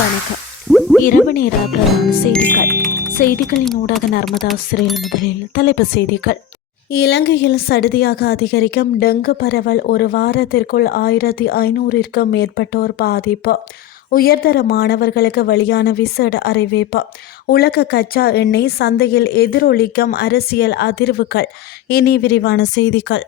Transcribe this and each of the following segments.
வணக்கம். இரவு நேர பிரதான செய்திகளின் ஊடாக நர்மதா சிறையில் முதலில் தலைப்புச் செய்திகள். இலங்கையில் சடுதியாக அதிகரிக்கும் டெங்கு பரவல், ஒரு வாரத்திற்குள் 1500ற்கும் மேற்பட்டோர் பாதிப்பு. உயர்தர மாணவர்களுக்கு வெளியான விசேட அறிவிப்பு. உலக கச்சா எண்ணெய் சந்தையில் எதிரொலிக்கும் அரசியல் அதிர்வுகள். இனி விரிவான செய்திகள்.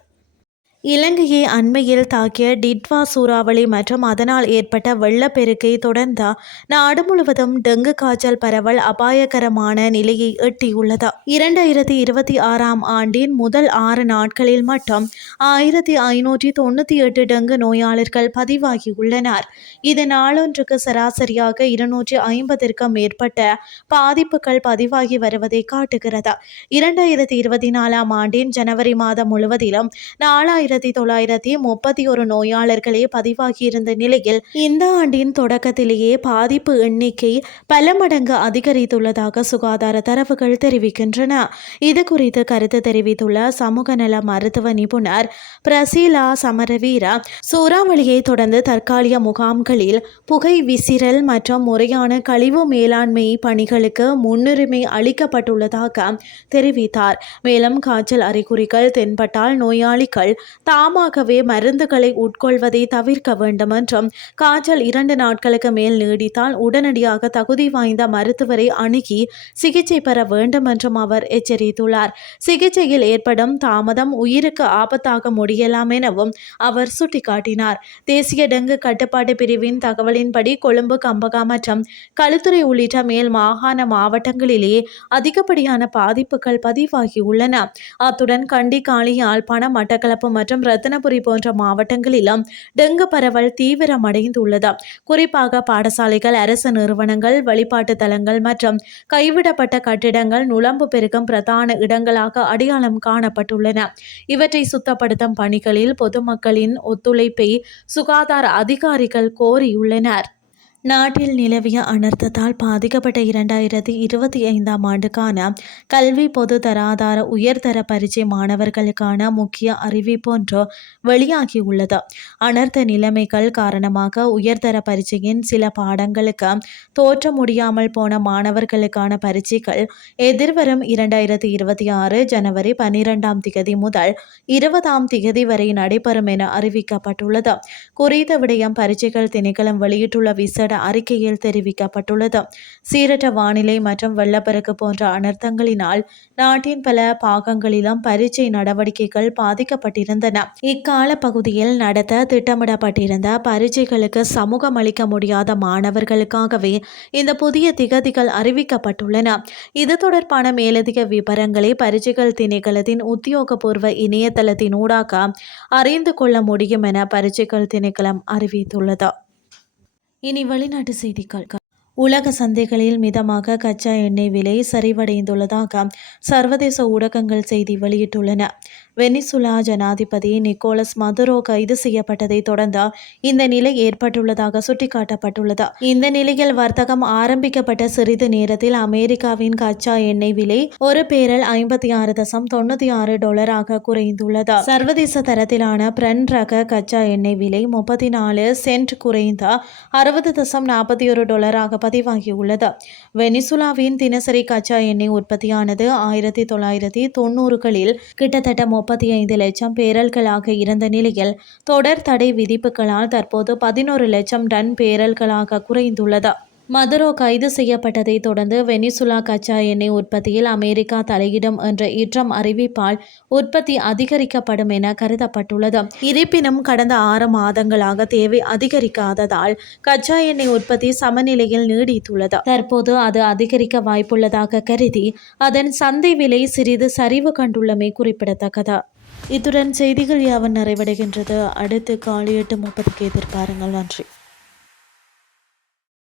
இலங்கையை அண்மையில் தாக்கிய டிட்வா சூறாவளி மற்றும் அதனால் ஏற்பட்ட வெள்ளப்பெருக்கை தொடர்ந்து நாடு முழுவதும் டெங்கு காய்ச்சல் பரவல் அபாயகரமான நிலையை எட்டியுள்ளது. 2026ஆம் ஆண்டின் முதல் 6 நாட்களில் மட்டும் 1598 டெங்கு நோயாளர்கள் பதிவாகியுள்ளனர். இது நாளொன்றுக்கு சராசரியாக 250ற்கும் மேற்பட்ட பாதிப்புகள் பதிவாகி வருவதை காட்டுகிறது. 2024ஆம் ஆண்டின் ஜனவரி மாதம் முழுவதிலும் 4931 நோயாளர்களே பதிவாகியிருந்த நிலையில் இந்த ஆண்டின் தொடக்கத்திலேயே பாதிப்பு எண்ணிக்கை பல மடங்கு அதிகரித்துள்ளதாக சுகாதார தரவுகள் தெரிவிக்கின்றன. இது குறித்து கருத்து தெரிவித்துள்ள சமூக நல மருத்துவ நிபுணர் பிரசீலா சமரவீர, சூறாவளியை தொடர்ந்து தற்காலிக முகாம்களில் புகை விசிறல் மற்றும் முறையான கழிவு மேலாண்மை பணிகளுக்கு முன்னுரிமை அளிக்கப்பட்டுள்ளதாக தெரிவித்தார். மேலும் காய்ச்சல் அறிகுறிகள் தென்பட்டால் நோயாளிகள் தாமாகவே மருந்துகளை உட்கொள்வதை தவிர்க்க வேண்டும் என்றும், காய்ச்சல் 2 நாட்களுக்கு மேல் நீடித்தால் உடனடியாக தகுதி வாய்ந்த மருத்துவரை அணுகி சிகிச்சை பெற வேண்டும் என்றும் அவர் எச்சரித்துள்ளார். சிகிச்சையில் ஏற்படும் தாமதம் உயிருக்கு ஆபத்தாக முடியலாம் எனவும் அவர் சுட்டிக்காட்டினார். தேசிய டெங்கு கட்டுப்பாட்டு பிரிவின் தகவலின்படி கொழும்பு, கம்பகா மற்றும் களுத்துறை உள்ளிட்ட மேல் மாகாண மாவட்டங்களிலே அதிகப்படியான பாதிப்புகள் பதிவாகியுள்ளன. அத்துடன் கண்டி, காலி, யாழ்ப்பாணம், மட்டக்களப்பு மற்றும் ரத்தினபுரி போன்ற மாவட்டங்களிலும் டெங்கு பரவல் தீவிரமடைந்துள்ளது. குறிப்பாக பாடசாலைகள், அரசு நிறுவனங்கள், வழிபாட்டு தலங்கள் மற்றும் கைவிடப்பட்ட கட்டிடங்கள் நுளம்பு பெருகும் பிரதான இடங்களாக அடையாளம் காணப்பட்டுள்ளன. இவற்றை சுத்தப்படுத்தும் பணிகளில் பொதுமக்களின் ஒத்துழைப்பை சுகாதார அதிகாரிகள் கோரியுள்ளனர். நாட்டில் நிலவிய அனர்த்தத்தால் பாதிக்கப்பட்ட 2025ஆம் ஆண்டுக்கான கல்வி பொது தராதார உயர்தர பரீட்சை மாணவர்களுக்கான முக்கிய அறிவிப்பொன்று வெளியாகியுள்ளது. அனர்த்த நிலைமைகள் காரணமாக உயர்தர பரீட்சையின் சில பாடங்களுக்கு தோற்ற முடியாமல் போன மாணவர்களுக்கான பரீட்சைகள் எதிர்வரும் 2026 ஜனவரி 12ஆம் திகதி முதல் 20ஆம் திகதி வரை நடைபெறும் என அறிவிக்கப்பட்டுள்ளது. குறித்த விடயம் பரீட்சைகள் திணைக்களம் வெளியிட்டுள்ள விசேட அறிக்கையில் தெரிவிக்கப்பட்டுள்ளது. சீரற்ற வானிலை மற்றும் வெள்ளப்பெருக்கு போன்ற அனர்த்தங்களினால் நாட்டின் பல பாகங்களிலும் பரீட்சை நடவடிக்கைகள் பாதிக்கப்பட்டிருந்தன. இக்கால பகுதியில் நடத்த திட்டமிடப்பட்டிருந்த பரீட்சைகளுக்கு சமூகம் அளிக்க முடியாத மாணவர்களுக்காகவே இந்த புதிய திகதிகள் அறிவிக்கப்பட்டுள்ளன. இது தொடர்பான மேலதிக விவரங்களை பரீட்சைகள் திணைக்களத்தின் உத்தியோகபூர்வ இணையதளத்தினூடாக அறிந்து கொள்ள முடியும் என பரீட்சைகள் திணைக்களம் அறிவித்துள்ளது. இனி வெளிநாட்டு செய்திகள். உலக சந்தைகளில் மிதமாக கச்சா எண்ணெய் விலை சரிவடைந்துள்ளதாக சர்வதேச ஊடகங்கள் செய்தி வெளியிட்டுள்ளன. வெனிசுலா ஜனாதிபதி நிக்கோலஸ் மதுரோ கைது செய்யப்பட்டதை தொடர்ந்து இந்த நிலை ஏற்பட்டுள்ளதாக சுட்டிக்காட்டப்பட்டுள்ளது. இந்த நிலையில் வர்த்தகம் ஆரம்பிக்கப்பட்ட சிறிது நேரத்தில் அமெரிக்காவின் கச்சா எண்ணெய் விலை ஒரு பேரல் $56.96 குறைந்துள்ளது. சர்வதேச தரத்திலான பிரண்ட் ரக கச்சா எண்ணெய் விலை 34 சென்ட் குறைந்த $60.41 பதிவாகியுள்ளது. வெனிசுலாவின் தினசரி கச்சா எண்ணெய் உற்பத்தியானது 1990களில் கிட்டத்தட்ட 35 லட்சம் பேரல்களாக இருந்த நிலையில் தொடர் தடை விதிப்புகளால் தற்போது 11 லட்சம் டன் பேரல்களாக குறைந்துள்ளது. மதுரோ கைது செய்யப்பட்டதை தொடர்ந்து வெனிசுலா கச்சா எண்ணெய் உற்பத்தியில் அமெரிக்கா தலையிடும் என்ற ட்ரம்ப் அறிவிப்பால் உற்பத்தி அதிகரிக்கப்படும் என கருதப்பட்டுள்ளது. இருப்பினும் கடந்த 6 மாதங்களாக தேவை அதிகரிக்காததால் கச்சா எண்ணெய் உற்பத்தி சமநிலையில் நீடித்துள்ளது. தற்போது அது அதிகரிக்க வாய்ப்புள்ளதாக கருதி அதன் சந்தை விலை சிறிது சரிவு கண்டுள்ளமை குறிப்பிடத்தக்கது. இத்துடன் செய்திகள் யாவும் நிறைவடைகின்றது. அடுத்து காலை 8:30க்கு எதிர்பாருங்கள். நன்றி.